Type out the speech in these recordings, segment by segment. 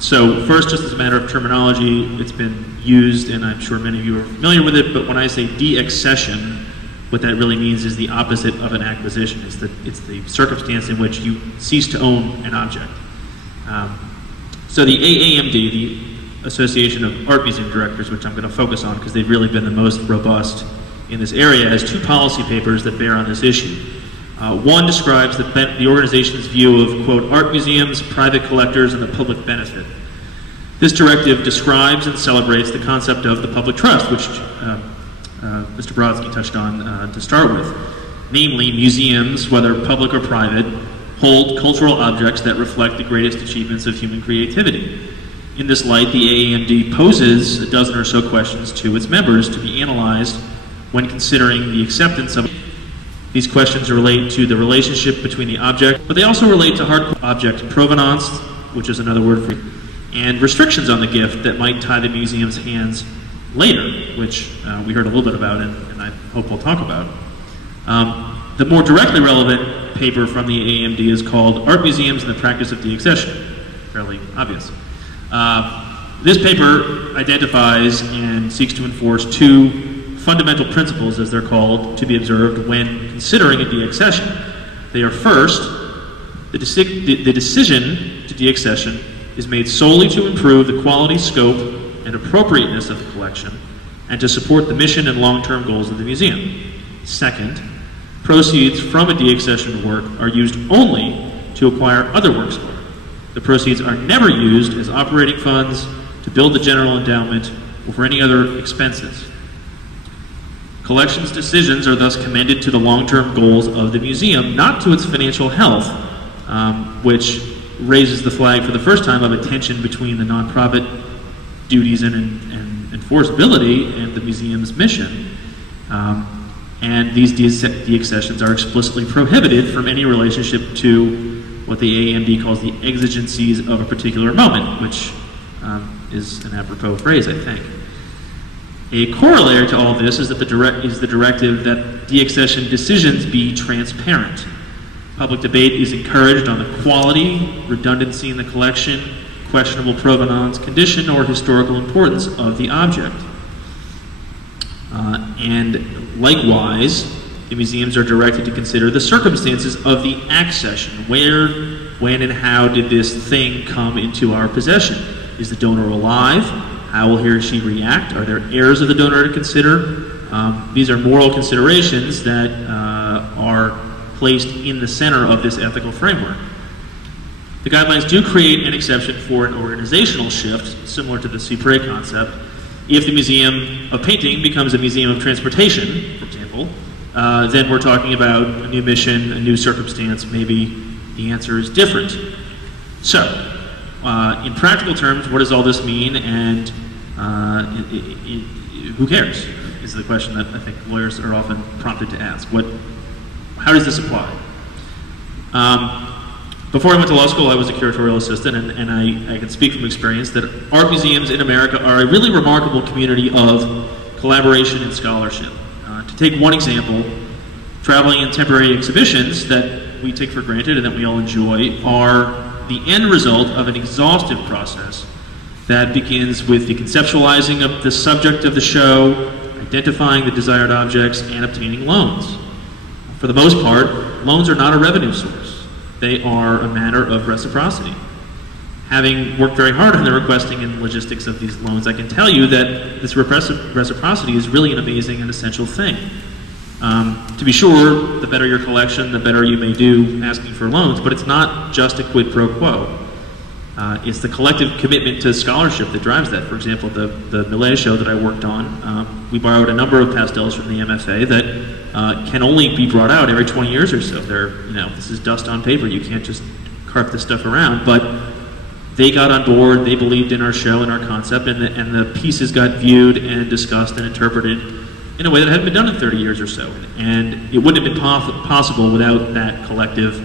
So first, just as a matter of terminology, it's been used, and I'm sure many of you are familiar with it, but when I say deaccession, what that really means is the opposite of an acquisition. It's the circumstance in which you cease to own an object. So the AAMD, the Association of Art Museum Directors, which I'm going to focus on because they've really been the most robust in this area, has two policy papers that bear on this issue. One describes the organization's view of, quote, art museums, private collectors, and the public benefit. This directive describes and celebrates the concept of the public trust, which Mr. Brodsky touched on to start with. Namely, museums, whether public or private, hold cultural objects that reflect the greatest achievements of human creativity. In this light, the AAMD poses a dozen or so questions to its members to be analyzed when considering the acceptance of. These questions relate to the relationship between the object, but they also relate to hard object provenance, which is another word for it, and restrictions on the gift that might tie the museum's hands later, which we heard a little bit about and I hope we'll talk about. The more directly relevant paper from the AAMD is called Art Museums and the Practice of Deaccession. Fairly obvious. This paper identifies and seeks to enforce two fundamental principles, as they're called, to be observed when considering a deaccession. They are first, the decision to deaccession is made solely to improve the quality, scope, and appropriateness of the collection, and to support the mission and long-term goals of the museum. Second, proceeds from a deaccession work are used only to acquire other works of art. The proceeds are never used as operating funds, to build the general endowment, or for any other expenses. Collections decisions are thus commended to the long-term goals of the museum, not to its financial health, which raises the flag for the first time of a tension between the nonprofit duties and enforceability and the museum's mission. And these deaccessions are explicitly prohibited from any relationship to what the AAMD calls the exigencies of a particular moment, which is an apropos phrase, I think. A corollary to all this is that the directive that deaccession decisions be transparent. Public debate is encouraged on the quality, redundancy in the collection, questionable provenance, condition, or historical importance of the object. And likewise, the museums are directed to consider the circumstances of the accession. Where, when, and how did this thing come into our possession? Is the donor alive? How will he or she react? Are there heirs of the donor to consider? These are moral considerations that are placed in the center of this ethical framework. The guidelines do create an exception for an organizational shift, similar to the CPRE concept. If the Museum of Painting becomes a museum of transportation, for example, then we're talking about a new mission, a new circumstance. Maybe the answer is different. So, in practical terms, what does all this mean, and who cares, is the question that I think lawyers are often prompted to ask. How does this apply? Before I went to law school, I was a curatorial assistant, and I can speak from experience that art museums in America are a really remarkable community of collaboration and scholarship. To take one example, traveling and temporary exhibitions that we take for granted and that we all enjoy are the end result of an exhaustive process that begins with the conceptualizing of the subject of the show, identifying the desired objects, and obtaining loans. For the most part, loans are not a revenue source. They are a matter of reciprocity. Having worked very hard on the requesting and logistics of these loans, I can tell you that this reciprocity is really an amazing and essential thing. To be sure, the better your collection, the better you may do asking for loans, but it's not just a quid pro quo. It's the collective commitment to scholarship that drives that. For example, the Millet show that I worked on, we borrowed a number of pastels from the MFA that can only be brought out every 20 years or so. This is dust on paper. You can't just carp this stuff around. But they got on board, they believed in our show and our concept, and the pieces got viewed and discussed and interpreted in a way that hadn't been done in 30 years or so. And it wouldn't have been possible without that collective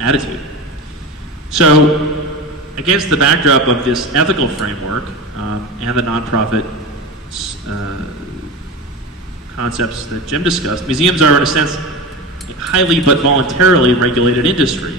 attitude. So, against the backdrop of this ethical framework and the nonprofit concepts that Jim discussed, museums are, in a sense, a highly but voluntarily regulated industry.